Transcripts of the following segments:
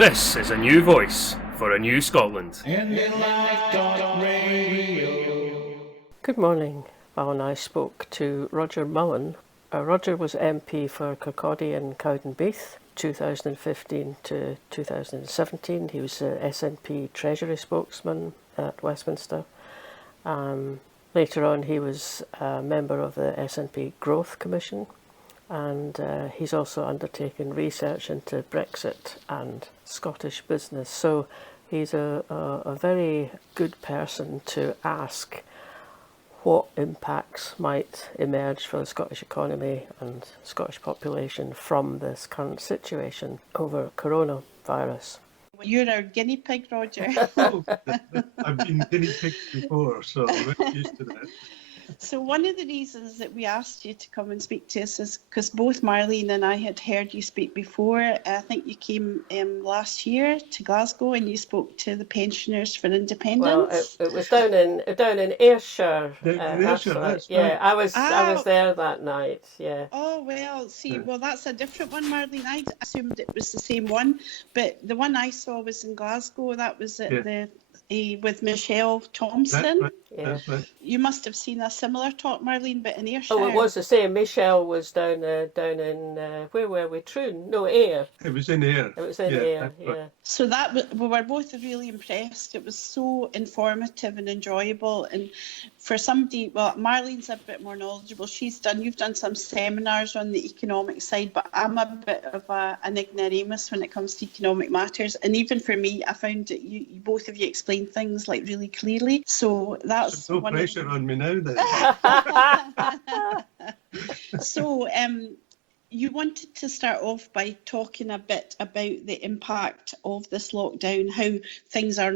This is a new voice for a new Scotland. Good morning. Val and I spoke to Roger Mullin. Roger was MP for Kirkcaldy and Cowdenbeath, 2015 to 2017. He was the SNP Treasury spokesman at Westminster. Later on, he was a member of the SNP Growth Commission, and he's also undertaken research into Brexit and Scottish business. So he's a very good person to ask what impacts might emerge for the Scottish economy and Scottish population from this current situation over coronavirus. You're our guinea pig, Roger. Oh, I've been guinea pigged before, so I'm very used to that. So one of the reasons that we asked you to come and speak to us is because both Marlene and I had heard you speak before. I think you came last year to Glasgow and you spoke to the pensioners for independence. Well, it was down in Ayrshire. Ayrshire, that's yeah, right. I was there that night. Yeah. Oh well, well that's a different one, Marlene. I assumed it was the same one, but the one I saw was in Glasgow. That was at with Michelle Thompson. That's right. Yeah. That's right. You must have seen a similar talk, Marlene, but in Ayrshire. Oh, it was the same. Michelle was down in where were we? Troon? No, Ayr. It was in Ayr. It was in Ayr. Right. Yeah. So we were both really impressed. It was so informative and enjoyable. And for somebody, well, Marlene's a bit more knowledgeable. You've done some seminars on the economic side, but I'm a bit of an ignoramus when it comes to economic matters. And even for me, I found that you both of you explained things like really clearly. So that's no pressure on me now then. So you wanted to start off by talking a bit about the impact of this lockdown, how things are,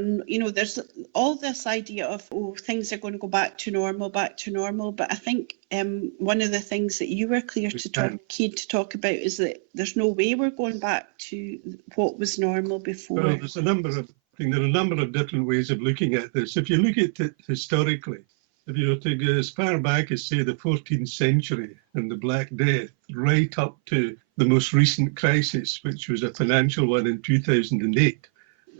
there's all this idea of, things are going to go back to normal. But I think one of the things that you were keen to talk about is that there's no way we're going back to what was normal before. Well, there are a number of different ways of looking at this. If you look at it historically, if you were to go as far back as, say, the 14th century and the Black Death, right up to the most recent crisis, which was a financial one in 2008,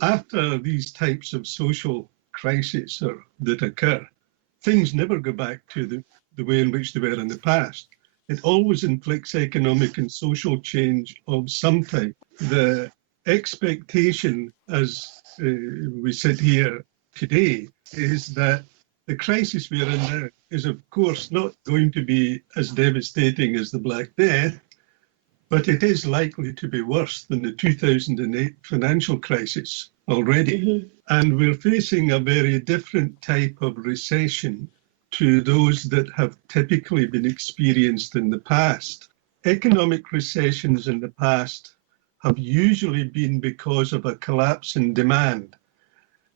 after these types of social crises that occur, things never go back to the way in which they were in the past. It always inflicts economic and social change of some type. The expectation, as we sit here today, is that the crisis we are in now is, of course, not going to be as devastating as the Black Death, but it is likely to be worse than the 2008 financial crisis already. Mm-hmm. And we're facing a very different type of recession to those that have typically been experienced in the past. Economic recessions in the past have usually been because of a collapse in demand.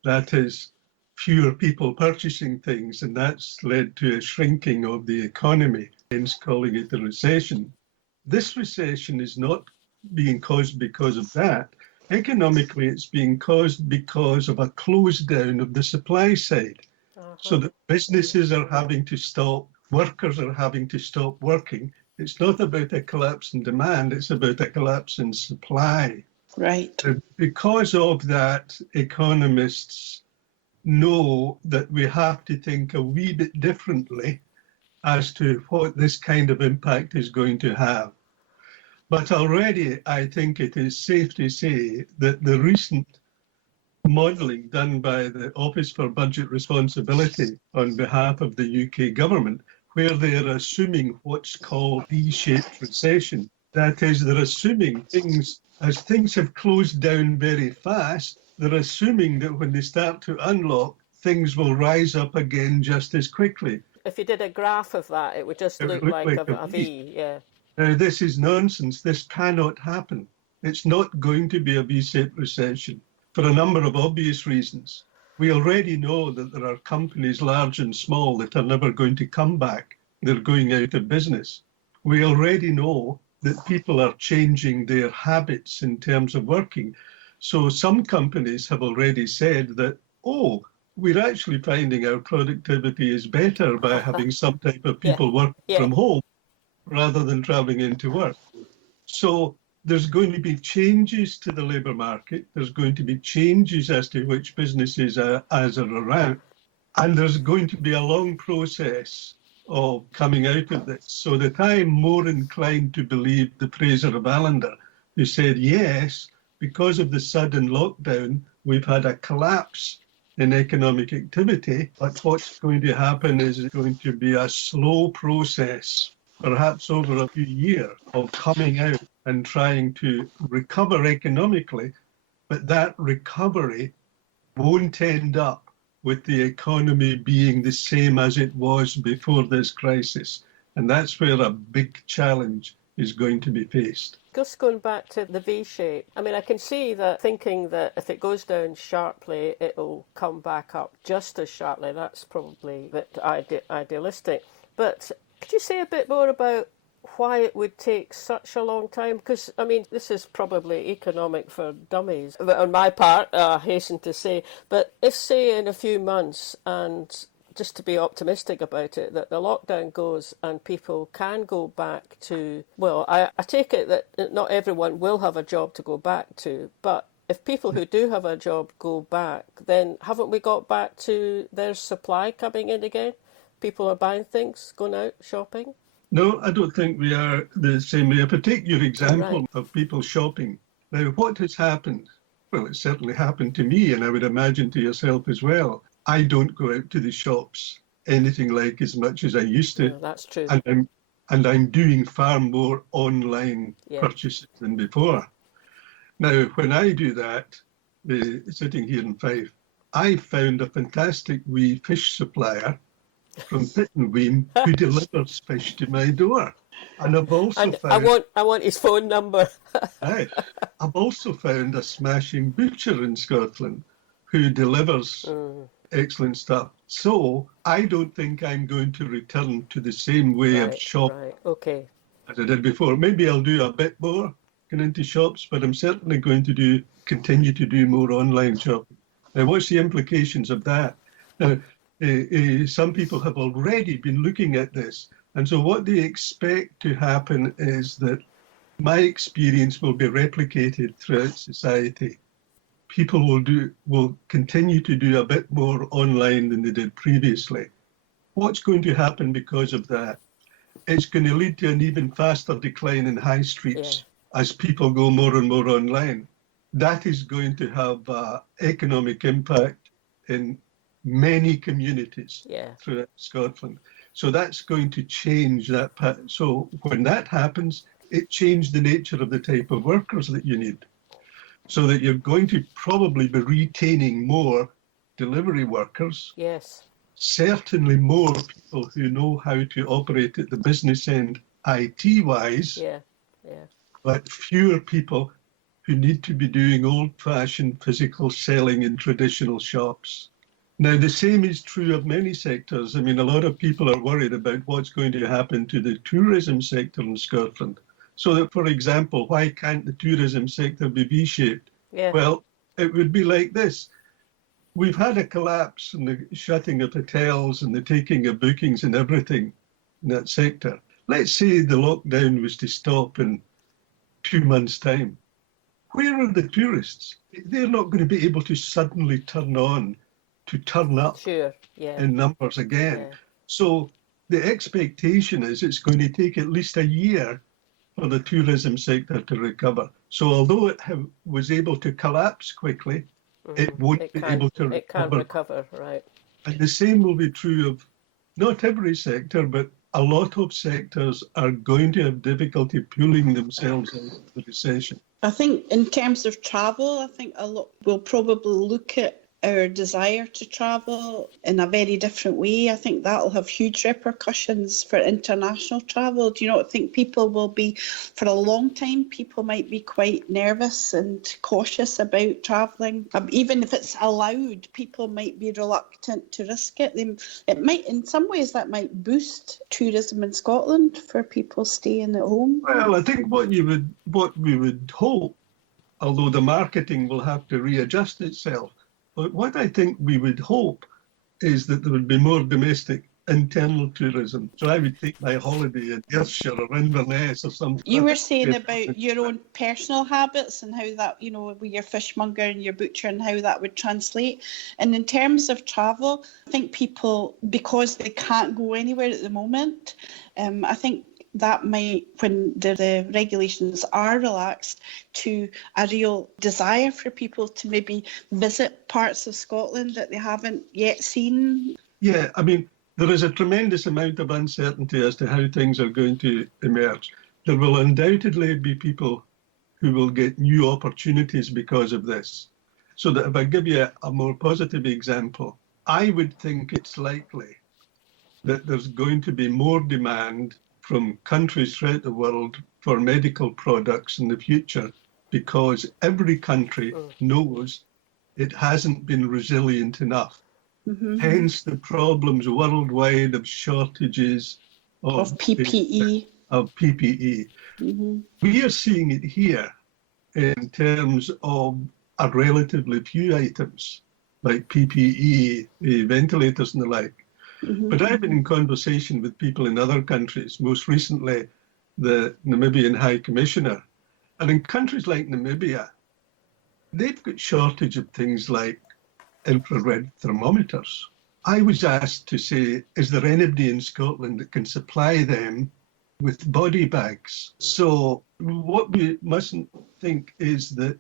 That is, fewer people purchasing things, and that's led to a shrinking of the economy, hence calling it a recession. This recession is not being caused because of that. Economically, it's being caused because of a close down of the supply side. So that businesses are having to stop, workers are having to stop working. It's not about a collapse in demand, it's about a collapse in supply. Right. Because of that, economists know that we have to think a wee bit differently as to what this kind of impact is going to have. But already I think it is safe to say that the recent modelling done by the Office for Budget Responsibility on behalf of the UK government, where they're assuming what's called V-shaped recession, that is, they're assuming as things have closed down very fast, they're assuming that when they start to unlock, things will rise up again just as quickly. If you did a graph of that, it would just look like a V, yeah. Now, this is nonsense. This cannot happen. It's not going to be a V-shaped recession for a number of obvious reasons. We already know that there are companies, large and small, that are never going to come back. They're going out of business. We already know that people are changing their habits in terms of working. So some companies have already said that, we're actually finding our productivity is better by having some type of people working from home rather than traveling into work. So there's going to be changes to the labour market. There's going to be changes as to which businesses are around. And there's going to be a long process of coming out of this. So that I'm more inclined to believe the Fraser of Allender, who said, yes, because of the sudden lockdown, we've had a collapse in economic activity, but what's going to happen is it's going to be a slow process, perhaps over a few years, of coming out and trying to recover economically, but that recovery won't end up with the economy being the same as it was before this crisis. And that's where a big challenge is going to be faced. Just going back to the V shape, I mean, I can see that thinking that if it goes down sharply, it'll come back up just as sharply. That's probably a bit idealistic. But could you say a bit more about why it would take such a long time? Because, I mean, this is probably economic for dummies, on my part, I hasten to say. But if, say, in a few months, and just to be optimistic about it, that the lockdown goes and people can go back to, well, I take it that not everyone will have a job to go back to, but if people who do have a job go back, then haven't we got back to there's supply coming in again? People are buying things, going out, shopping? No, I don't think we are the same way. If I take your example of people shopping, now what has happened? Well, it certainly happened to me, and I would imagine to yourself as well. I don't go out to the shops anything like as much as I used to. No, that's true. And I'm doing far more online purchases than before. Now, when I do that, sitting here in Fife, I found a fantastic wee fish supplier from Pittenweem who delivers fish to my door. And I've also found... I want his phone number. I've also found a smashing butcher in Scotland who delivers excellent stuff. So I don't think I'm going to return to the same way of shopping as I did before. Maybe I'll do a bit more going into shops, but I'm certainly going to continue to do more online shopping. Now, what's the implications of that? Now, some people have already been looking at this, and so what they expect to happen is that my experience will be replicated throughout society. People will continue to do a bit more online than they did previously. What's going to happen because of that? It's going to lead to an even faster decline in high streets as people go more and more online. That is going to have economic impact in many communities throughout Scotland. So that's going to change that. So when that happens, it changed the nature of the type of workers that you need. So that you're going to probably be retaining more delivery workers. Yes. Certainly more people who know how to operate at the business end IT-wise. Yeah. But fewer people who need to be doing old-fashioned physical selling in traditional shops. Now, the same is true of many sectors. I mean, a lot of people are worried about what's going to happen to the tourism sector in Scotland. So that, for example, why can't the tourism sector be V-shaped? Yeah. Well, it would be like this. We've had a collapse in the shutting of hotels and the taking of bookings and everything in that sector. Let's say the lockdown was to stop in 2 months' time. Where are the tourists? They're not going to be able to suddenly turn up in numbers again. Yeah. So the expectation is it's going to take at least a year for the tourism sector to recover. So although it was able to collapse quickly, it won't be able to recover. It can't recover, right. And the same will be true of not every sector, but a lot of sectors are going to have difficulty pulling themselves out of the recession. I think in terms of travel, I think a lot will probably look at our desire to travel in a very different way. I think that'll have huge repercussions for international travel. Do you not think people will be, for a long time, people might be quite nervous and cautious about travelling? Even if it's allowed, people might be reluctant to risk it. It might, in some ways, that might boost tourism in Scotland for people staying at home. Well, I think what we would hope, although the marketing will have to readjust itself, but what I think we would hope is that there would be more domestic internal tourism. So I would take my holiday in Ayrshire or Inverness or something. You were saying about your own personal habits and how that, with your fishmonger and your butcher and how that would translate. And in terms of travel, I think people, because they can't go anywhere at the moment, I think that might, when the regulations are relaxed, to a real desire for people to maybe visit parts of Scotland that they haven't yet seen. Yeah, I mean, there is a tremendous amount of uncertainty as to how things are going to emerge. There will undoubtedly be people who will get new opportunities because of this. So that if I give you a more positive example, I would think it's likely that there's going to be more demand from countries throughout the world for medical products in the future, because every country knows it hasn't been resilient enough. Mm-hmm. Hence the problems worldwide of shortages of PPE. Mm-hmm. We are seeing it here in terms of a relatively few items like PPE, ventilators and the like. Mm-hmm. But I've been in conversation with people in other countries, most recently the Namibian High Commissioner. And in countries like Namibia, they've got shortage of things like infrared thermometers. I was asked to say, is there anybody in Scotland that can supply them with body bags? So what we mustn't think is that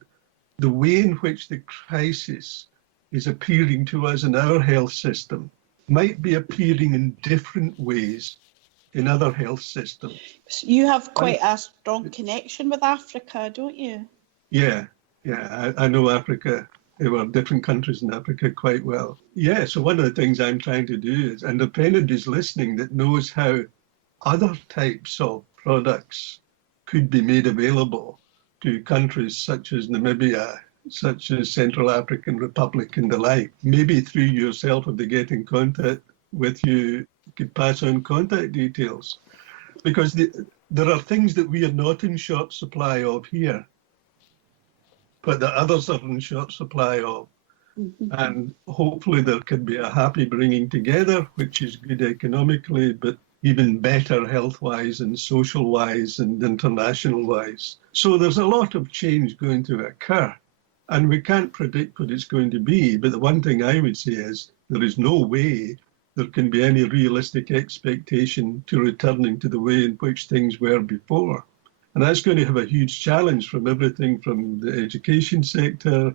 the way in which the crisis is appearing to us in our health system might be appearing in different ways in other health systems. You have quite a strong connection with Africa, don't you? Yeah, I know Africa. There were different countries in Africa quite well. Yeah, so one of the things I'm trying to do is, and if anybody's listening that knows how other types of products could be made available to countries such as Namibia, such as Central African Republic and the like, maybe through yourself, if they get in contact with you, could pass on contact details. Because there are things that we are not in short supply of here, but that others are in short supply of. Mm-hmm. And hopefully there could be a happy bringing together, which is good economically, but even better health-wise and social-wise and international-wise. So there's a lot of change going to occur, and we can't predict what it's going to be. But the one thing I would say is there is no way there can be any realistic expectation to returning to the way in which things were before. And that's going to have a huge challenge from everything from the education sector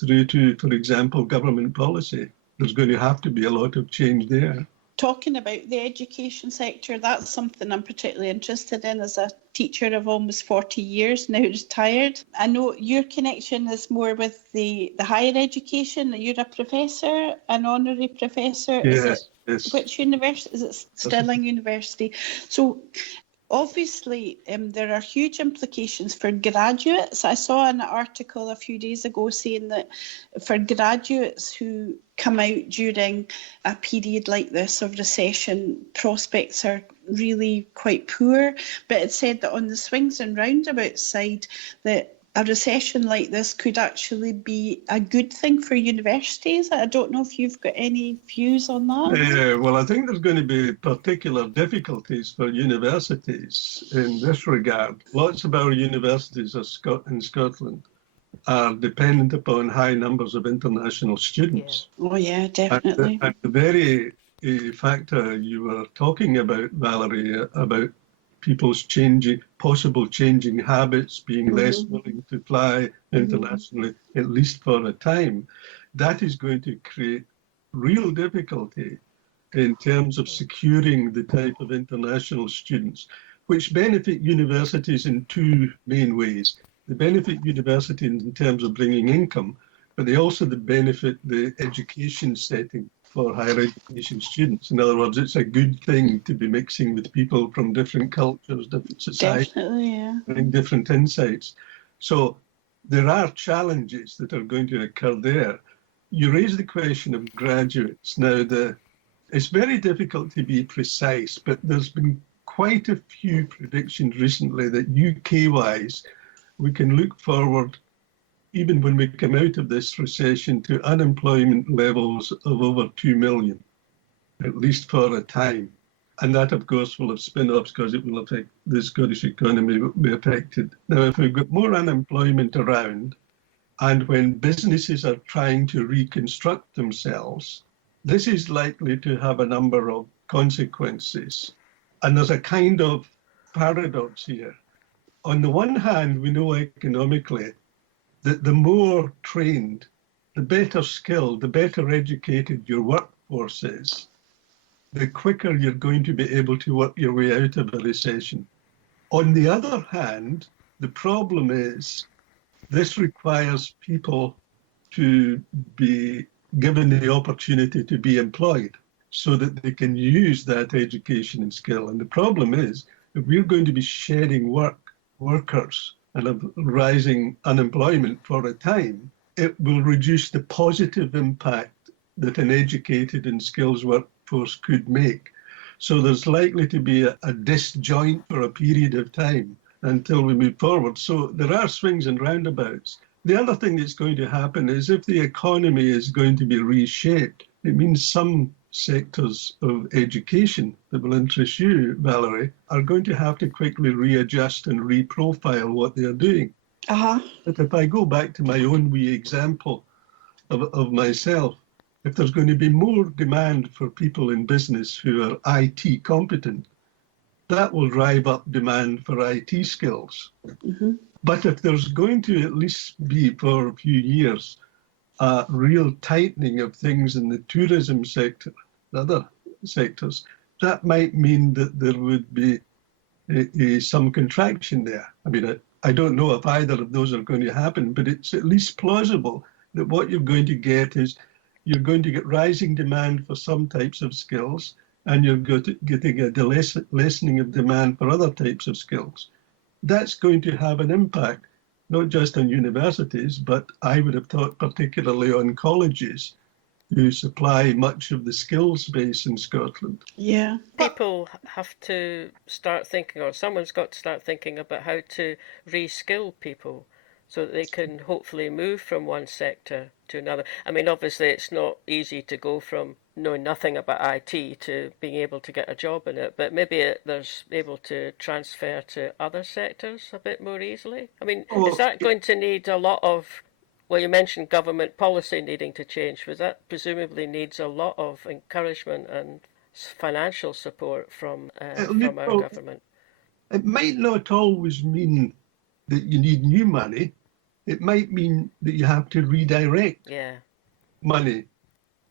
through to, for example, government policy. There's going to have to be a lot of change there. Talking about the education sector, that's something I'm particularly interested in as a teacher of almost 40 years, now retired. I know your connection is more with the higher education. You're a professor, an honorary professor. Yes. Which university? Is it Stirling University? So obviously, there are huge implications for graduates. I saw an article a few days ago saying that for graduates who come out during a period like this of recession, prospects are really quite poor. But it said that on the swings and roundabouts side, that a recession like this could actually be a good thing for universities. I don't know if you've got any views on that. Well, I think there's going to be particular difficulties for universities in this regard. Lots of our universities in Scotland are dependent upon high numbers of international students. Yeah. Oh, yeah, definitely. And the very factor you were talking about, Valerie, about people's possible changing habits, being less willing to fly internationally, at least for a time, that is going to create real difficulty in terms of securing the type of international students, which benefit universities in two main ways. They benefit universities in terms of bringing income, but they also benefit the education setting for higher education students. In other words, it's a good thing to be mixing with people from different cultures, different societies, bring different insights. So there are challenges that are going to occur there. You raise the question of graduates. Now, it's very difficult to be precise, but there's been quite a few predictions recently that UK-wise, we can look forward, even when we come out of this recession, to unemployment levels of over 2 million. at least for a time. And that, of course, will have spin-offs because it will affect the Scottish economy, will be affected. Now, if we've got more unemployment around, and when businesses are trying to reconstruct themselves, this is likely to have a number of consequences. And there's a kind of paradox here. On the one hand, we know economically that the more trained, the better skilled, the better educated your workforce is, the quicker you're going to be able to work your way out of a recession. On the other hand, the problem is this requires people to be given the opportunity to be employed so that they can use that education and skill. And the problem is, if we're going to be shedding workers and have rising unemployment for a time, it will reduce the positive impact that an educated and skills workforce could make. So there's likely to be a disjoint for a period of time until we move forward. So there are swings and roundabouts. The other thing that's going to happen is if the economy is going to be reshaped, it means some sectors of education that will interest you, Valerie, are going to have to quickly readjust and reprofile what they're doing. But if I go back to my own wee example of myself, if there's going to be more demand for people in business who are IT competent, that will drive up demand for IT skills. Mm-hmm. But if there's going to at least be for a few years a real tightening of things in the tourism sector, other sectors, that might mean that there would be some contraction there. I mean, I don't know if either of those are going to happen, but it's at least plausible that what you're going to get is you're going to get rising demand for some types of skills, and you're getting a lessening of demand for other types of skills. That's going to have an impact, not just on universities, but I would have thought particularly on colleges who supply much of the skills base in Scotland. Yeah. People have to start thinking, or someone's got to start thinking about how to re-skill people so that they can hopefully move from one sector to another. I mean, obviously it's not easy to go from knowing nothing about IT to being able to get a job in it, but maybe there's able to transfer to other sectors a bit more easily. I mean, is that going to need a lot of, well, you mentioned government policy needing to change, but that presumably needs a lot of encouragement and financial support from our government. It might not always mean that you need new money. It might mean that you have to redirect money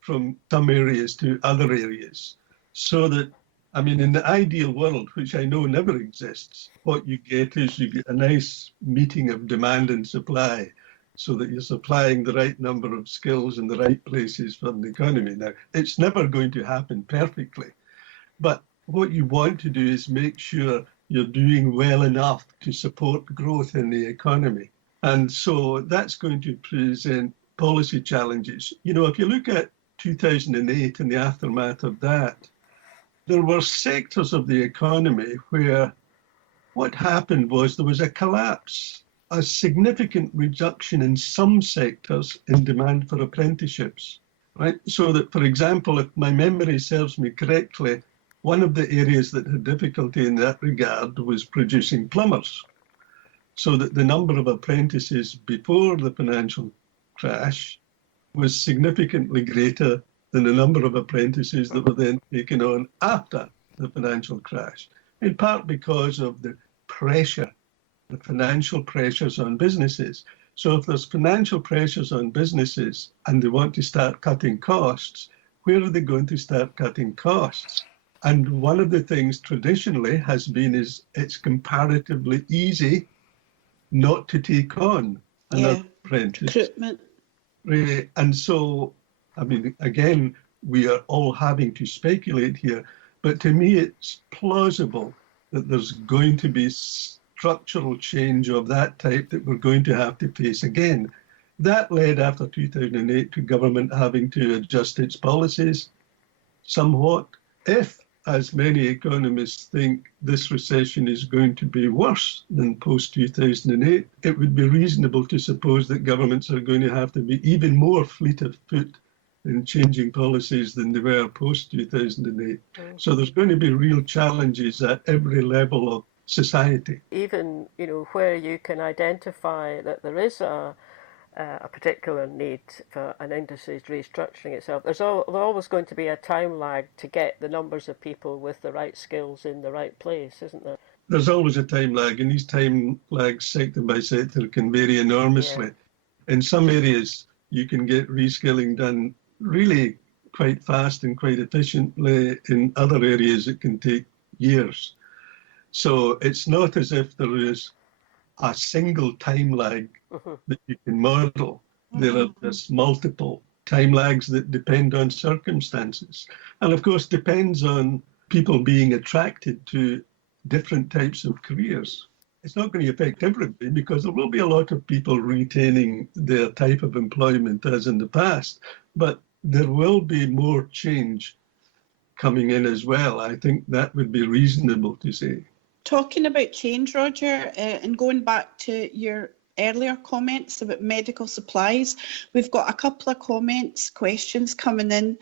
from some areas to other areas. So that, I mean, in the ideal world, which I know never exists, what you get is you get a nice meeting of demand and supply so that you're supplying the right number of skills in the right places from the economy. Now, it's never going to happen perfectly, but what you want to do is make sure you're doing well enough to support growth in the economy. And so that's going to present policy challenges. You know, if you look at 2008 and the aftermath of that, there were sectors of the economy where what happened was there was a collapse, a significant reduction in some sectors in demand for apprenticeships, right? So that, for example, if my memory serves me correctly, one of the areas that had difficulty in that regard was producing plumbers. So that the number of apprentices before the financial crash was significantly greater than the number of apprentices that were then taken on after the financial crash, in part because of the pressure, the financial pressures on businesses. So if there's financial pressures on businesses and they want to start cutting costs, where are they going to start cutting costs? And one of the things traditionally has been is it's comparatively easy not to take on an apprentice. Recruitment. And so, I mean, again, we are all having to speculate here, but to me it's plausible that there's going to be structural change of that type that we're going to have to face again. That led after 2008 to government having to adjust its policies somewhat. If, as many economists think, this recession is going to be worse than post-2008, it would be reasonable to suppose that governments are going to have to be even more fleet of foot in changing policies than they were post-2008. So there's going to be real challenges at every level of society. Even, where you can identify that there is a particular need for an industry's restructuring itself, there's always going to be a time lag to get the numbers of people with the right skills in the right place, isn't there? There's always a time lag, and these time lags sector by sector can vary enormously. Yeah. In some areas, you can get reskilling done really quite fast and quite efficiently. In other areas, it can take years. So it's not as if there is a single time lag that you can model. There are just multiple time lags that depend on circumstances. And of course, depends on people being attracted to different types of careers. It's not going to affect everybody because there will be a lot of people retaining their type of employment as in the past, but there will be more change coming in as well. I think that would be reasonable to say. Talking about change, Roger, and going back to your earlier comments about medical supplies, we've got a couple of questions coming in.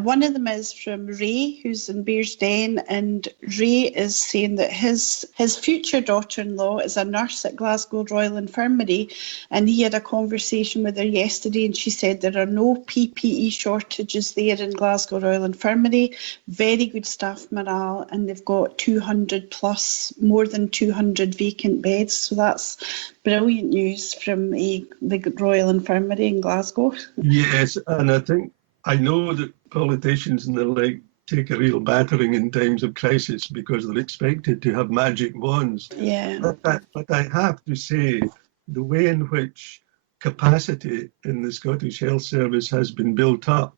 One of them is from Ray, who's in Bearsden, and Ray is saying that his future daughter-in-law is a nurse at Glasgow Royal Infirmary, and he had a conversation with her yesterday, and she said there are no PPE shortages there in Glasgow Royal Infirmary, very good staff morale, and they've got 200 plus, more than 200 vacant beds, so that's brilliant news from the Royal Infirmary in Glasgow. Yes, and I know that politicians and the like take a real battering in times of crisis because they're expected to have magic wands. Yeah. But I have to say, the way in which capacity in the Scottish Health Service has been built up,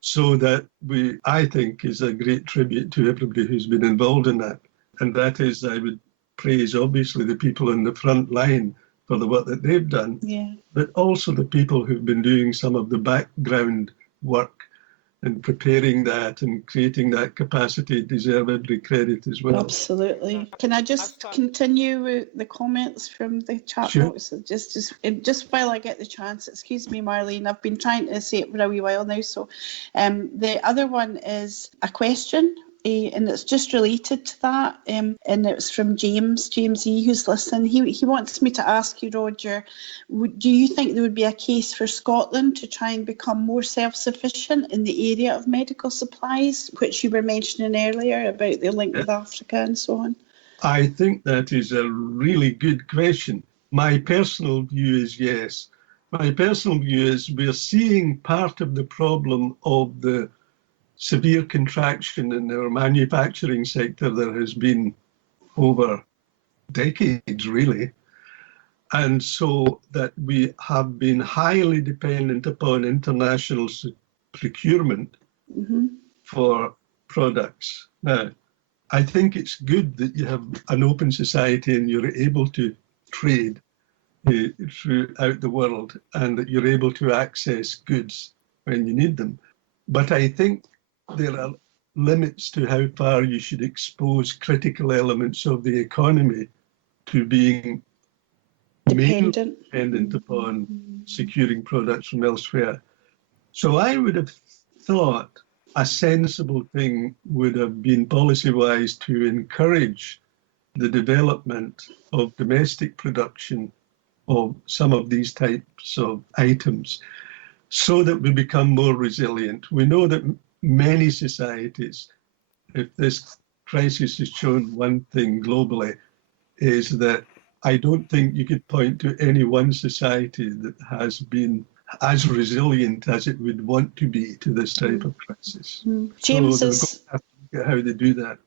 so that I think is a great tribute to everybody who's been involved in that. And that is, I would praise obviously the people in the front line for the work that they've done, but also the people who've been doing some of the background work and preparing that and creating that capacity deserve every credit as well. Absolutely. Can I just continue with the comments from the chat box? Just while I get the chance, excuse me, Marlene, I've been trying to say it for a wee while now. So the other one is a question. And it's just related to that, and it's from James E, who's listening. He wants me to ask you, Roger, do you think there would be a case for Scotland to try and become more self-sufficient in the area of medical supplies, which you were mentioning earlier about the link with Africa and so on? I think that is a really good question. My personal view is yes. My personal view is we're seeing part of the problem of the severe contraction in our manufacturing sector there has been over decades, really. And so that we have been highly dependent upon international procurement for products. Now, I think it's good that you have an open society and you're able to trade throughout the world and that you're able to access goods when you need them. But I think there are limits to how far you should expose critical elements of the economy to being dependent upon securing products from elsewhere. So I would have thought a sensible thing would have been policy-wise to encourage the development of domestic production of some of these types of items so that we become more resilient. We know that many societies, if this crisis has shown one thing globally, is that I don't think you could point to any one society that has been as resilient as it would want to be to this type of crisis. James so they're going to have to look at how they do that.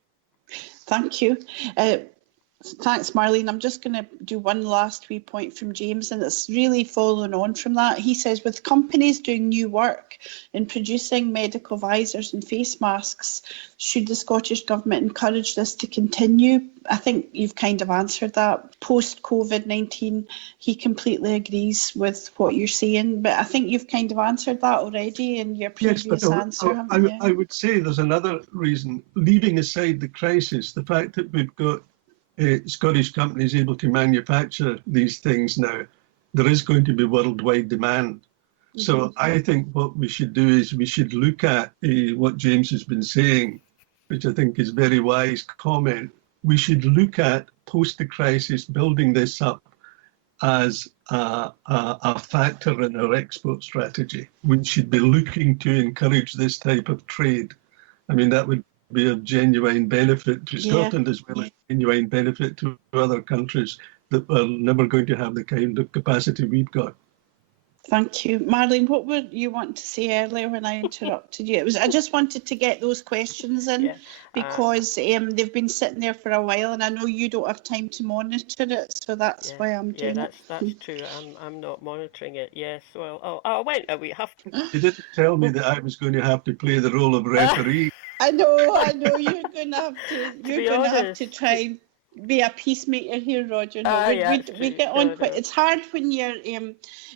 Thank you. Thanks, Marlene. I'm just going to do one last wee point from James, and it's really following on from that. He says, with companies doing new work in producing medical visors and face masks, should the Scottish Government encourage this to continue? I think you've kind of answered that. Post-Covid-19, he completely agrees with what you're saying, but I think you've kind of answered that already in your previous answer. I would say there's another reason. Leaving aside the crisis, the fact that we've got Scottish companies able to manufacture these things now, there is going to be worldwide demand. So I think what we should do is we should look at what James has been saying, which I think is a very wise comment. We should look at post the crisis, building this up as a factor in our export strategy. We should be looking to encourage this type of trade. I mean, that would be of genuine benefit to Scotland as well as genuine benefit to other countries that are never going to have the kind of capacity we've got. Thank you. Marlene, what were you wanting to say earlier when I interrupted you? I just wanted to get those questions in because they've been sitting there for a while and I know you don't have time to monitor it, so that's why I'm doing it. That's true. I'm not monitoring it. Yes. Well, I went a wee half. You didn't tell me that I was going to have to play the role of referee. I know. You're going to have to try and be a peacemaker here, Roger. No, we get on quite. It's hard when you're.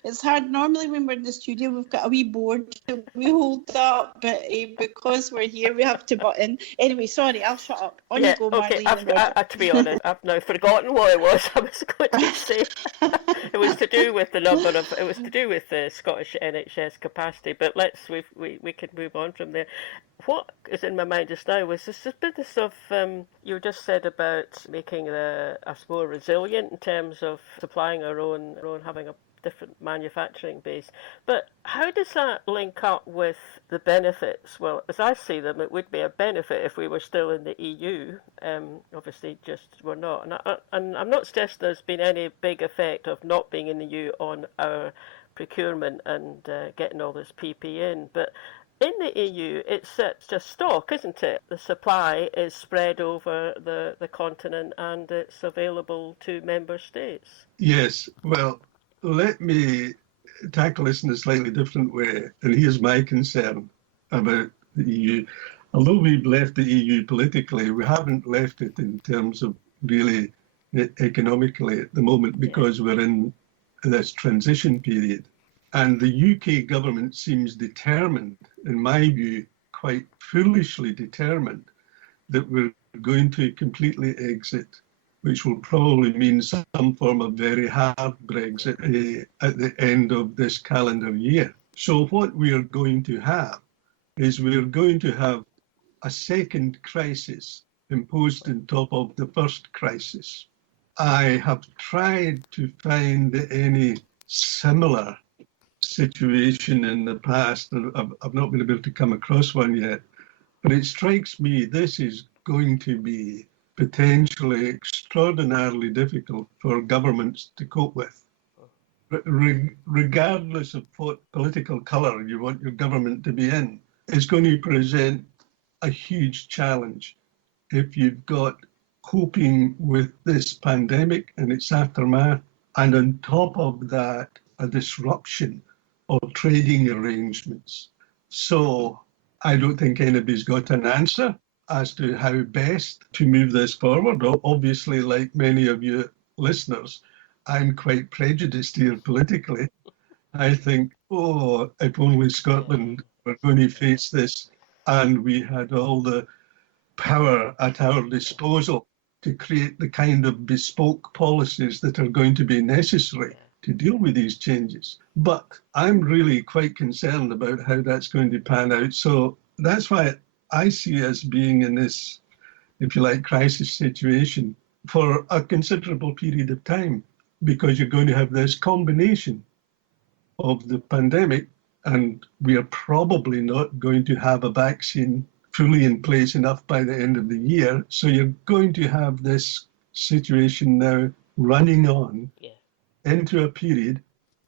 It's hard normally when we're in the studio. We've got a wee board that we hold up, but because we're here, we have to butt in. Anyway, sorry, I'll shut up. On you go, Marlene. To be honest, I've now forgotten what it was I was going to say. It was to do with the number of. It was to do with the Scottish NHS capacity. But we can move on from there. What is in my mind just now was this business of you just said about making us more resilient in terms of supplying our own having a different manufacturing base. But how does that link up with the benefits? Well, as I see them, it would be a benefit if we were still in the EU. Obviously, just we're not. And I'm not suggesting there's been any big effect of not being in the EU on our procurement and getting all this PP in. But in the EU, it's just stock, isn't it? The supply is spread over the continent and it's available to member states. Yes, well, let me tackle this in a slightly different way. And here's my concern about the EU. Although we've left the EU politically, we haven't left it in terms of really economically at the moment because we're in this transition period. And the UK government seems determined, in my view, quite foolishly determined, that we're going to completely exit, which will probably mean some form of very hard Brexit at the end of this calendar year. So what we are going to have is we're going to have a second crisis imposed on top of the first crisis. I have tried to find any similar situation in the past, and I've not been able to come across one yet, but it strikes me this is going to be potentially extraordinarily difficult for governments to cope with. Regardless of what political colour you want your government to be in, it's going to present a huge challenge if you've got coping with this pandemic and its aftermath, and on top of that, a disruption of trading arrangements. So I don't think anybody's got an answer as to how best to move this forward. Obviously, like many of you listeners, I'm quite prejudiced here politically. I think, if only Scotland were going to face this and we had all the power at our disposal to create the kind of bespoke policies that are going to be necessary to deal with these changes. But I'm really quite concerned about how that's going to pan out. So that's why I see us being in this, if you like, crisis situation for a considerable period of time, because you're going to have this combination of the pandemic, and we are probably not going to have a vaccine fully in place enough by the end of the year. So you're going to have this situation now running on into a period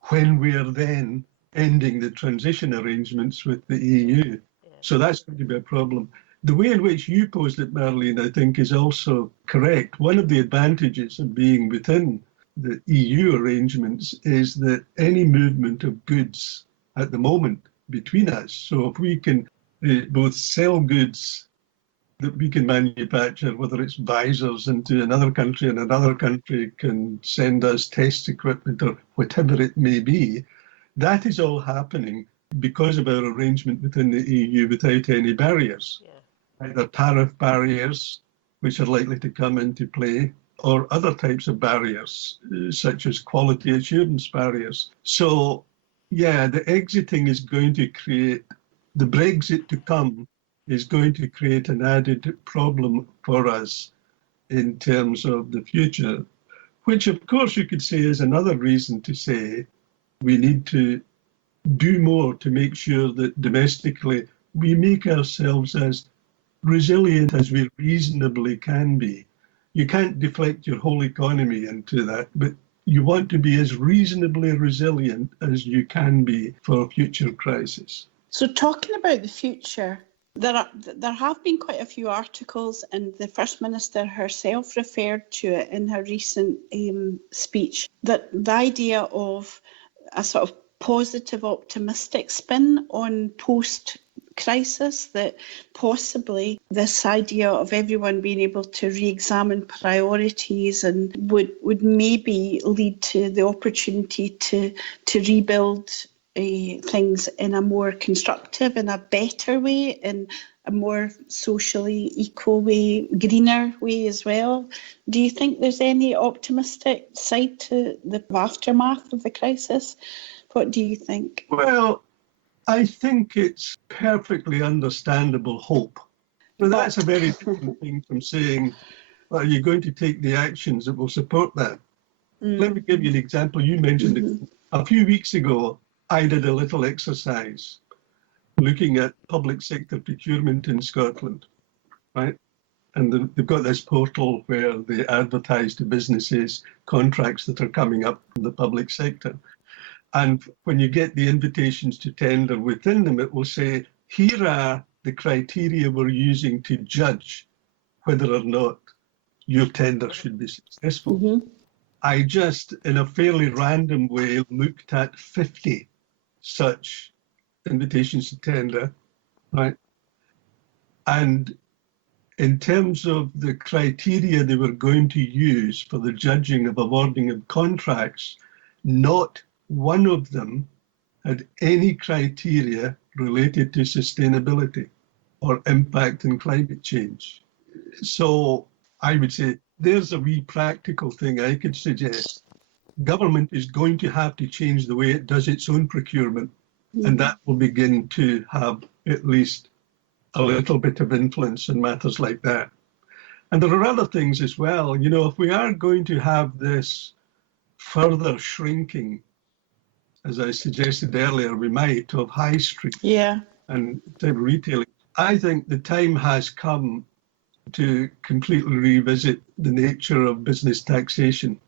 when we are then ending the transition arrangements with the EU. So that's going to be a problem. The way in which you posed it, Marlene, I think is also correct. One of the advantages of being within the EU arrangements is that any movement of goods at the moment between us, so if we can both sell goods that we can manufacture, whether it's visors into another country and another country can send us test equipment or whatever it may be, that is all happening because of our arrangement within the EU without any barriers, either tariff barriers, which are likely to come into play, or other types of barriers, such as quality assurance barriers. So yeah, the exiting is going to create, the Brexit to come is going to create an added problem for us in terms of the future, which of course you could say is another reason to say we need to do more to make sure that domestically we make ourselves as resilient as we reasonably can be. You can't deflect your whole economy into that, but you want to be as reasonably resilient as you can be for future crises. So talking about the future, there have been quite a few articles, and the First Minister herself referred to it in her recent speech, that the idea of a sort of positive, optimistic spin on post-crisis, that possibly this idea of everyone being able to re-examine priorities and would maybe lead to the opportunity to rebuild things in a more constructive, in a better way, in a more socially equal way, greener way as well. Do you think there's any optimistic side to the aftermath of the crisis? What do you think? Well, I think it's perfectly understandable hope. But that's a very different thing from saying, well, you're going to take the actions that will support that. Let me give you an example. You mentioned it. A few weeks ago, I did a little exercise looking at public sector procurement in Scotland, right? And they've got this portal where they advertise to businesses contracts that are coming up in the public sector. And when you get the invitations to tender within them, it will say, here are the criteria we're using to judge whether or not your tender should be successful. I just, in a fairly random way, looked at 50 such invitations to tender, right? And in terms of the criteria they were going to use for the judging of awarding of contracts, not one of them had any criteria related to sustainability or impact on climate change. So I would say there's a wee practical thing I could suggest. Government is going to have to change the way it does its own procurement, and that will begin to have at least a little bit of influence in matters like that. And there are other things as well. You know, if we are going to have this further shrinking, as I suggested earlier, we might, of high street and type of retailing, I think the time has come to completely revisit the nature of business taxation.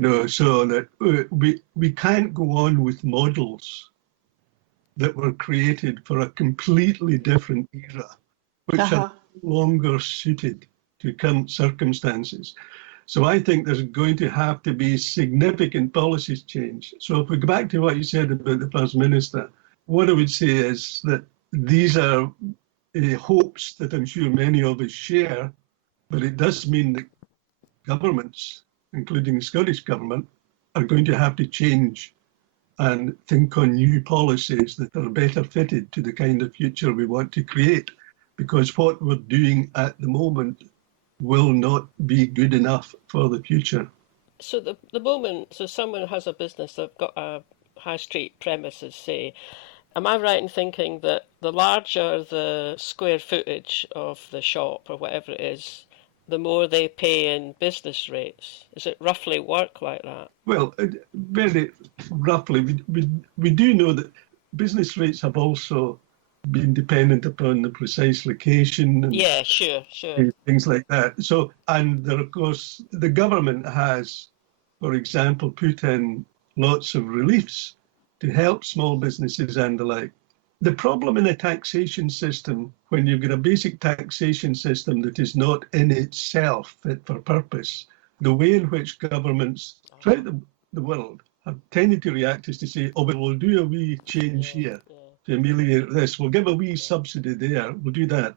You know, so that we can't go on with models that were created for a completely different era, which are no longer suited to current circumstances. So I think there's going to have to be significant policies change. So if we go back to what you said about the First Minister, what I would say is that these are hopes that I'm sure many of us share, but it does mean that governments, including the Scottish Government, are going to have to change and think on new policies that are better fitted to the kind of future we want to create, because what we're doing at the moment will not be good enough for the future. So the moment, so someone has a business, they've got a high street premises, say, am I right in thinking that the larger the square footage of the shop or whatever it is, the more they pay in business rates? Does it roughly work like that? Well, very roughly. We do know that business rates have also been dependent upon the precise location and sure. things like that. So, and there, of course, the government has, for example, put in lots of reliefs to help small businesses and the like. The problem in a taxation system, when you've got a basic taxation system that is not in itself fit for purpose, the way in which governments throughout the world have tended to react is to say, oh, but we'll do a wee change here to ameliorate this. We'll give a wee subsidy there. We'll do that.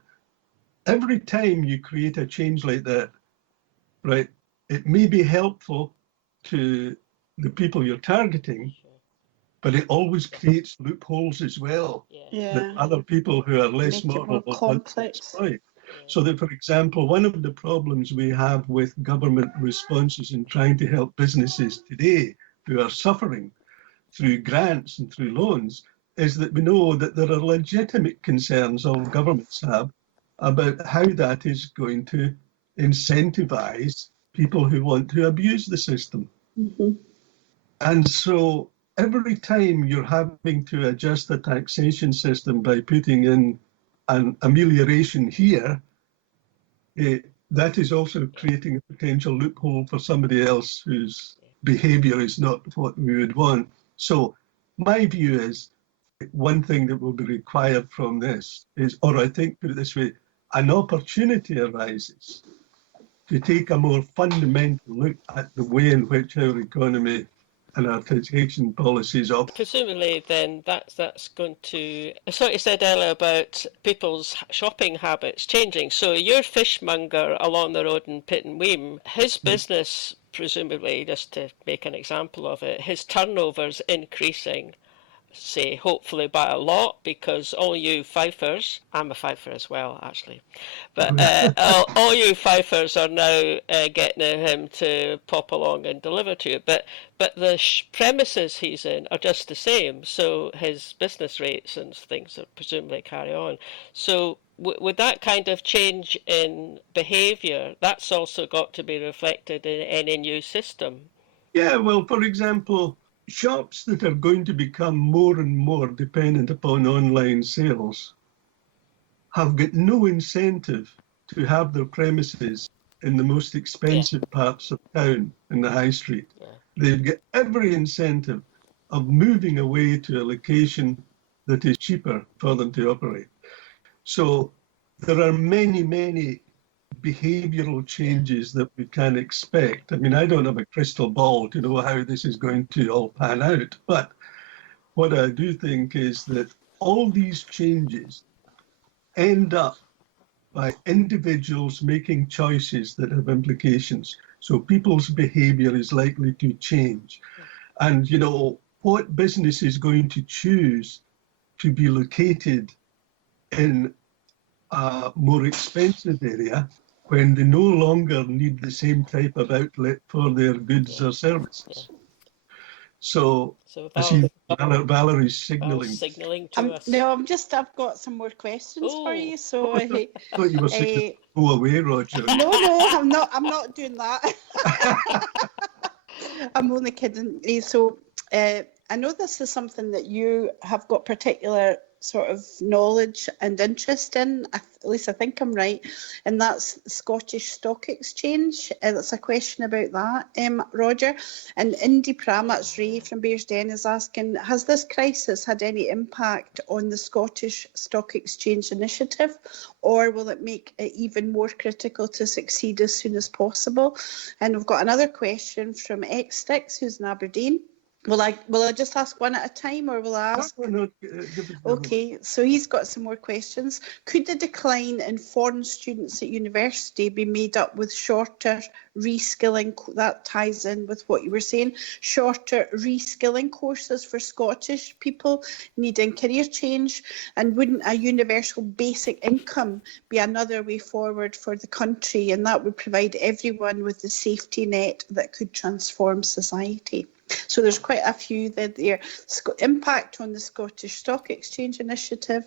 Every time you create a change like that, right, it may be helpful to the people you're targeting, but it always creates loopholes as well that other people who are less moral will want to exploit. So that, for example, one of the problems we have with government responses in trying to help businesses today who are suffering through grants and through loans, is that we know that there are legitimate concerns all governments have about how that is going to incentivise people who want to abuse the system. Mm-hmm. And so every time you're having to adjust the taxation system by putting in an amelioration here, that is also creating a potential loophole for somebody else whose behaviour is not what we would want. So my view is, one thing that will be required from this is, or I think, put it this way, an opportunity arises to take a more fundamental look at the way in which our economy and our taxation policies operate. Presumably then that's going to, it's what you said earlier about people's shopping habits changing. So your fishmonger along the road in Pittenweem, his business, presumably, just to make an example of it, his turnover's increasing, say, hopefully by a lot, because all you fifers, I'm a fifer as well, actually, but all you fifers are now getting him to pop along and deliver to you. But the premises he's in are just the same, so his business rates and things presumably carry on. So with that kind of change in behaviour, that's also got to be reflected in any new system. Yeah, well, for example, shops that are going to become more and more dependent upon online sales have got no incentive to have their premises in the most expensive parts of town in the high street. Yeah. They've got every incentive of moving away to a location that is cheaper for them to operate. So there are many, many behavioural changes that we can expect. I mean, I don't have a crystal ball to know how this is going to all pan out, but what I do think is that all these changes end up by individuals making choices that have implications. So people's behaviour is likely to change. And, you know, what business is going to choose to be located in a more expensive area when they no longer need the same type of outlet for their goods or services? So I see Valerie's signalling. Signalling to us. No, I've got some more questions for you. So I thought you were saying, go away, Roger. No, I'm not doing that. I'm only kidding. So I know this is something that you have got particular sort of knowledge and interest in, at least I think I'm right, and that's Scottish Stock Exchange. That's a question about that, Roger. And Indy Pramat's Ray from Bearsden is asking, has this crisis had any impact on the Scottish Stock Exchange initiative, or will it make it even more critical to succeed as soon as possible? And we've got another question from X6, who's in Aberdeen. Will I just ask one at a time, or will I ask? No, okay, so he's got some more questions. Could the decline in foreign students at university be made up with shorter reskilling? That ties in with what you were saying. Shorter reskilling courses for Scottish people needing career change, and wouldn't a universal basic income be another way forward for the country? And that would provide everyone with the safety net that could transform society. So there's quite a few there. Impact on the Scottish Stock Exchange initiative,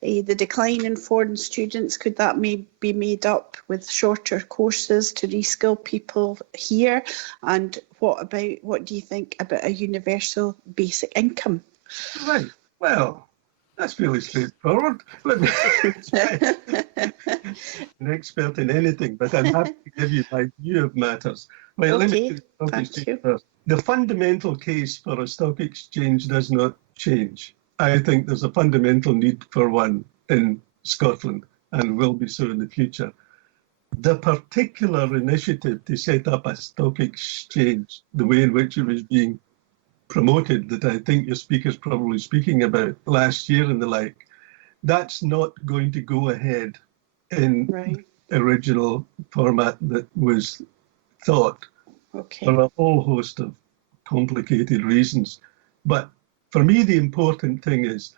the decline in foreign students, could that be made up with shorter courses to reskill people here? And what do you think about a universal basic income? Right, well, that's really straightforward. Let me an expert in anything, but I'm happy to give you my view of matters. Well, okay, thank you. First. The fundamental case for a stock exchange does not change. I think there's a fundamental need for one in Scotland and will be so in the future. The particular initiative to set up a stock exchange, the way in which it was being promoted, that I think your speaker's probably speaking about last year and the like, that's not going to go ahead in the original format that was thought. Okay. For a whole host of complicated reasons. But for me, the important thing is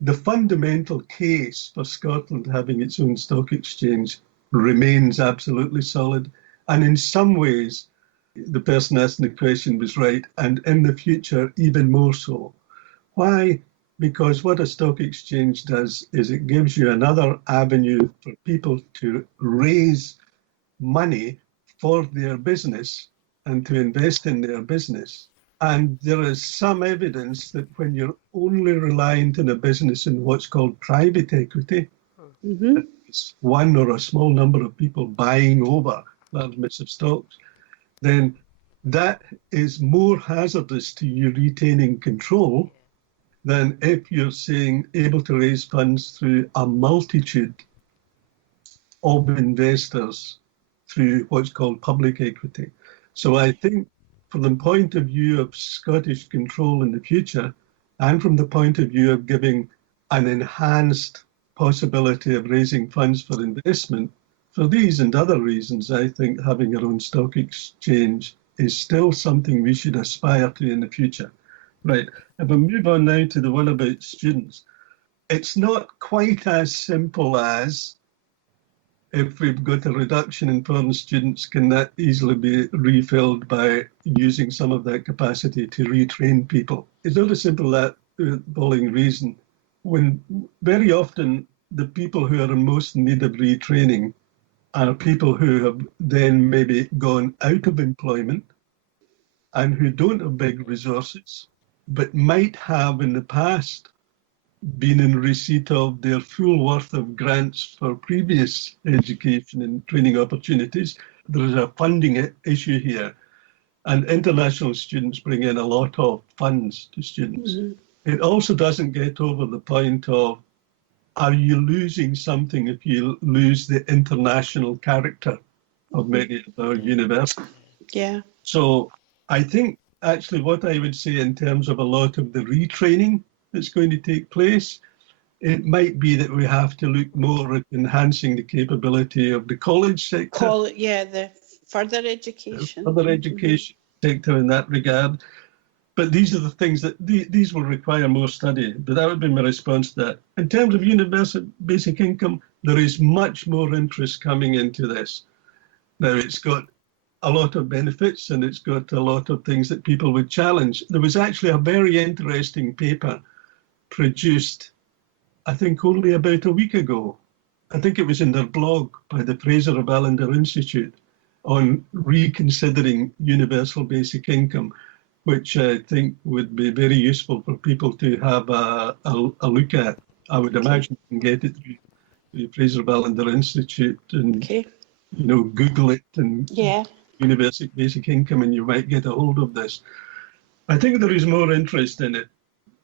the fundamental case for Scotland having its own stock exchange remains absolutely solid. And in some ways, the person asking the question was right, and in the future, even more so. Why? Because what a stock exchange does is it gives you another avenue for people to raise money for their business and to invest in their business. And there is some evidence that when you're only reliant in a business in what's called private equity, it's one or a small number of people buying over large amounts of stocks, then that is more hazardous to you retaining control than if you're saying able to raise funds through a multitude of investors through what's called public equity. So I think from the point of view of Scottish control in the future, and from the point of view of giving an enhanced possibility of raising funds for investment, for these and other reasons, I think having your own stock exchange is still something we should aspire to in the future. Right, if I move on now to the one about students, it's not quite as simple as if we've got a reduction in foreign students, can that easily be refilled by using some of that capacity to retrain people? It's not as simple as that following reason. When very often the people who are in most need of retraining are people who have then maybe gone out of employment and who don't have big resources, but might have in the past been in receipt of their full worth of grants for previous education and training opportunities. There is a funding issue here, and international students bring in a lot of funds to students. It also doesn't get over the point of, are you losing something if you lose the international character of many of our universities? Yeah. So I think actually what I would say in terms of a lot of the retraining that's going to take place, it might be that we have to look more at enhancing the capability of the college sector. The further education. Further education sector in that regard. But these are the things that these will require more study. But that would be my response to that. In terms of universal basic income, there is much more interest coming into this. Now, it's got a lot of benefits and it's got a lot of things that people would challenge. There was actually a very interesting paper produced, I think, only about a week ago. I think it was in their blog by the Fraser of Allender Institute on reconsidering universal basic income, which I think would be very useful for people to have a look at. I would imagine you can get it through the Fraser of Allender Institute and Google it and universal basic income, and you might get a hold of this. I think there is more interest in it.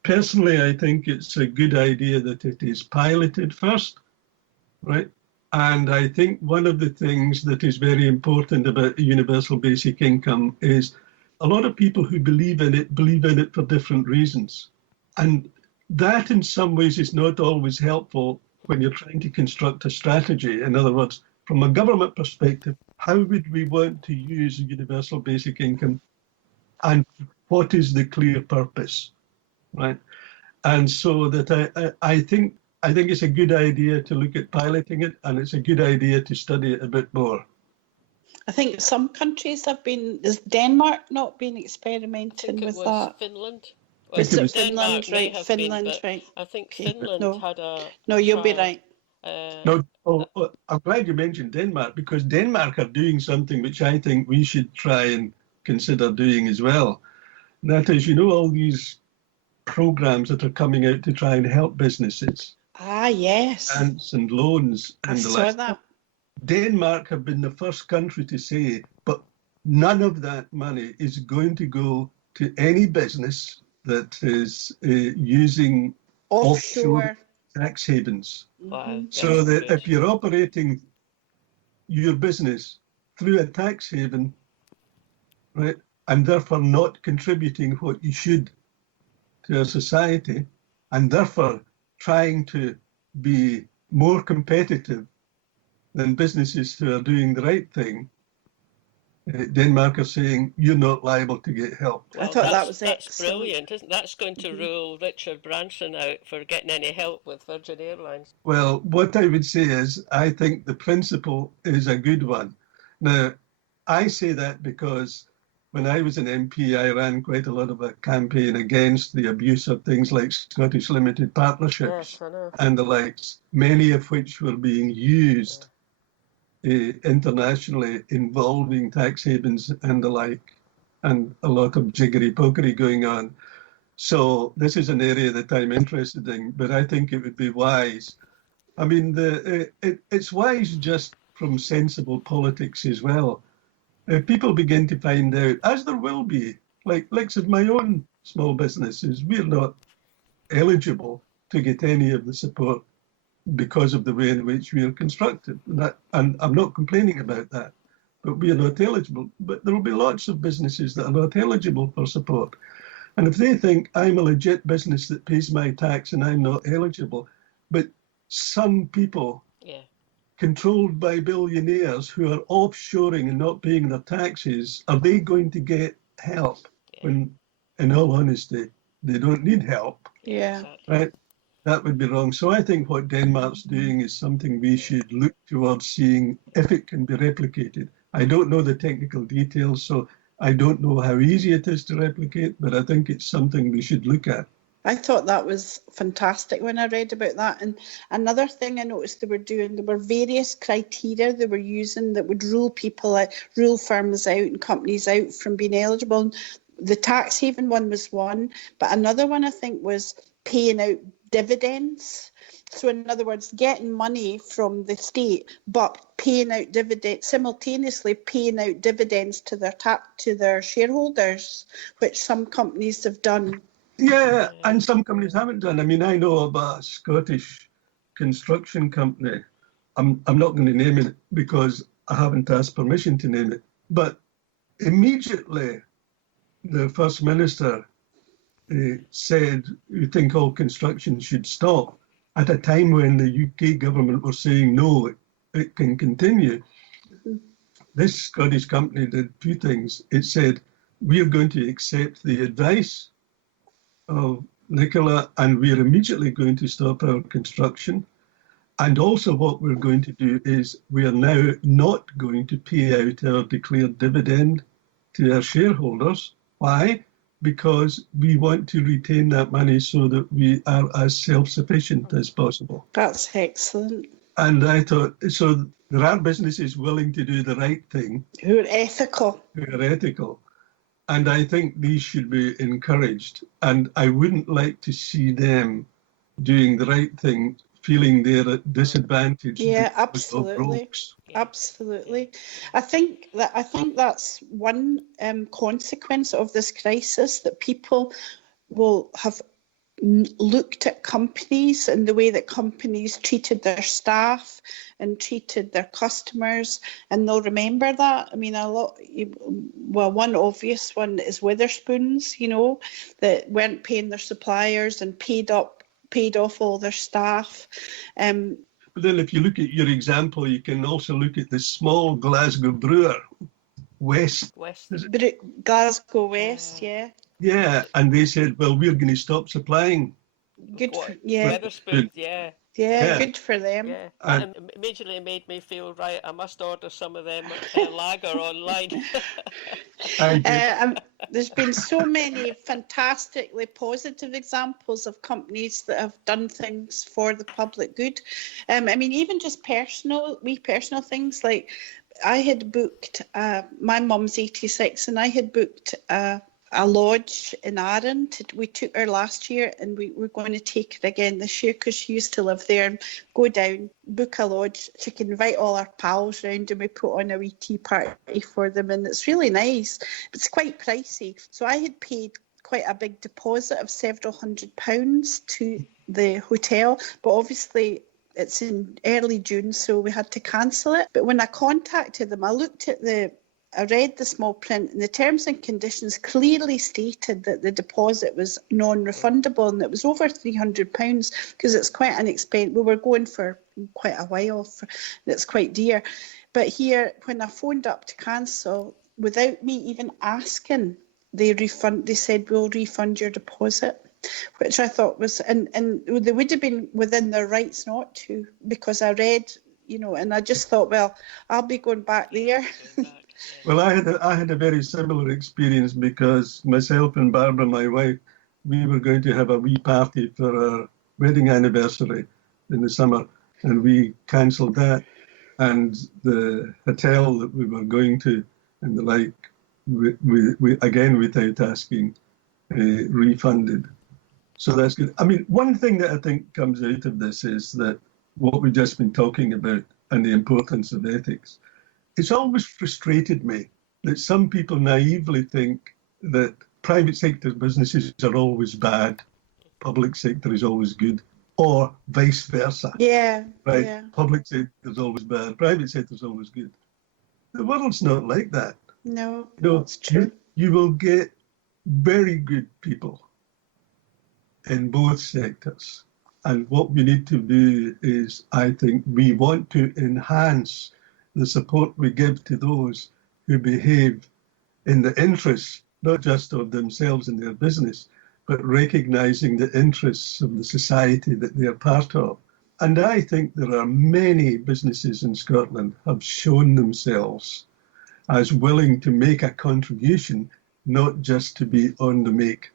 Personally, I think it's a good idea that it is piloted first, right? And I think one of the things that is very important about universal basic income is a lot of people who believe in it for different reasons. And that in some ways is not always helpful when you're trying to construct a strategy. In other words, from a government perspective, how would we want to use universal basic income and what is the clear purpose, right? And so that I think it's a good idea to look at piloting it, and it's a good idea to study it a bit more. I think some countries have been, has Denmark not been experimenting with that? Finland. Was it Denmark, Finland, right? Finland, been, right. I think Finland had a No, you'll be right. I'm glad you mentioned Denmark, because Denmark are doing something which I think we should try and consider doing as well. And that is, all these programs that are coming out to try and help businesses. Ah, yes. Grants and loans and the like. I saw that. Denmark have been the first country to say, but none of that money is going to go to any business that is using offshore tax havens. Wow. So that if you're operating your business through a tax haven, right, and therefore not contributing what you should to a society, and therefore trying to be more competitive than businesses who are doing the right thing, Denmark are saying you're not liable to get help. Well, I thought that was that's brilliant, isn't that's going to rule Richard Branson out for getting any help with Virgin Airlines? Well, what I would say is I think the principle is a good one. Now, I say that because when I was an MP, I ran quite a lot of a campaign against the abuse of things like Scottish limited partnerships Yes, I know. and the likes, many of which were being used internationally, involving tax havens and the like, and a lot of jiggery-pokery going on. So this is an area that I'm interested in, but I think it would be wise. I mean, it's wise just from sensible politics as well. If people begin to find out, as there will be, like of my own small businesses, we're not eligible to get any of the support because of the way in which we are constructed. And I'm not complaining about that, but we are not eligible. But there will be lots of businesses that are not eligible for support. And if they think I'm a legit business that pays my tax and I'm not eligible, but some people controlled by billionaires who are offshoring and not paying their taxes, are they going to get help? When, in all honesty, they don't need help. Yeah. Right? That would be wrong. So I think what Denmark's doing is something we should look towards seeing if it can be replicated. I don't know the technical details, so I don't know how easy it is to replicate, but I think it's something we should look at. I thought that was fantastic when I read about that. And another thing I noticed there were various criteria they were using that would rule people out, rule firms out and companies out from being eligible. And the tax haven one was one, but another one I think was paying out dividends. So in other words, getting money from the state, but paying out dividends, simultaneously paying out dividends to their shareholders, which some companies have done. Yeah, and some companies haven't done. I mean, I know of a Scottish construction company. I'm not going to name it because I haven't asked permission to name it. But immediately, the First Minister said, "We think all construction should stop," at a time when the UK government were saying, no, it can continue. This Scottish company did two things. It said, "We are going to accept the advice of Nicola, and we're immediately going to stop our construction. And also what we're going to do is we are now not going to pay out our declared dividend to our shareholders." Why? Because we want to retain that money so that we are as self-sufficient as possible. That's excellent. And I thought, so there are businesses willing to do the right thing. Who are ethical. And I think these should be encouraged. And I wouldn't like to see them doing the right thing, feeling they're at disadvantage. Yeah, absolutely. Absolutely. I think that's one consequence of this crisis, that people will have looked at companies and the way that companies treated their staff and treated their customers, and they'll remember that. I mean, one obvious one is Witherspoons, that weren't paying their suppliers and paid off all their staff. But then if you look at your example, you can also look at the small Glasgow brewer, West. Glasgow West, yeah. Yeah, and they said, well, we're going to stop supplying. Witherspoons, Yeah, good for them. Yeah, and it immediately made me feel, right, I must order some of them lager online. There's been so many fantastically positive examples of companies that have done things for the public good. I mean, even just personal things, like I had booked, my mum's 86, and I had booked a lodge in Arran. We took her last year, and we're going to take her again this year because she used to live there. And go down, book a lodge. She can invite all our pals round, and we put on a wee tea party for them, and it's really nice. It's quite pricey. So I had paid quite a big deposit of several £100 to the hotel, but obviously it's in early June, so we had to cancel it. But when I contacted them, I read the small print, and the terms and conditions clearly stated that the deposit was non-refundable, and it was over £300 because it's quite an expense. We were going for quite a while, it's quite dear. But here, when I phoned up to cancel, without me even asking, they said, we'll refund your deposit, which I thought was, and they would have been within their rights not to, because I read, and I just thought, well, I'll be going back there. Well, I had a very similar experience because myself and Barbara, my wife, we were going to have a wee party for our wedding anniversary in the summer, and we cancelled that. And the hotel that we were going to and the like, we again, without asking, refunded. So that's good. I mean, one thing that I think comes out of this is that what we've just been talking about and the importance of ethics. It's always frustrated me that some people naively think that private sector businesses are always bad, public sector is always good, or vice versa. Yeah. Right? Yeah. Public sector is always bad, private sector is always good. The world's not like that. No, No, it's true. You will get very good people in both sectors. And what we need to do is, I think, we want to enhance the support we give to those who behave in the interests, not just of themselves and their business, but recognising the interests of the society that they are part of. And I think there are many businesses in Scotland have shown themselves as willing to make a contribution, not just to be on the make.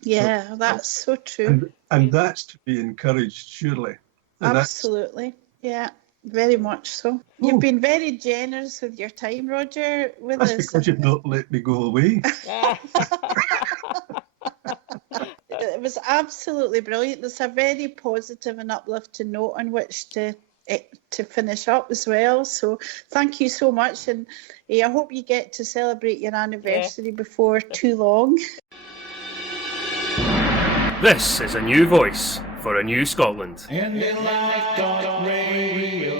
Yeah, that's so true. And that's to be encouraged, surely. And Absolutely. Yeah, very much so. You've been very generous with your time, Roger, with that's us. because you've not let me go away. It was absolutely brilliant. There's a very positive and uplifting note on which to finish up as well. So thank you so much, and I hope you get to celebrate your anniversary before too long. This is a new voice for a new Scotland. And in life, radio.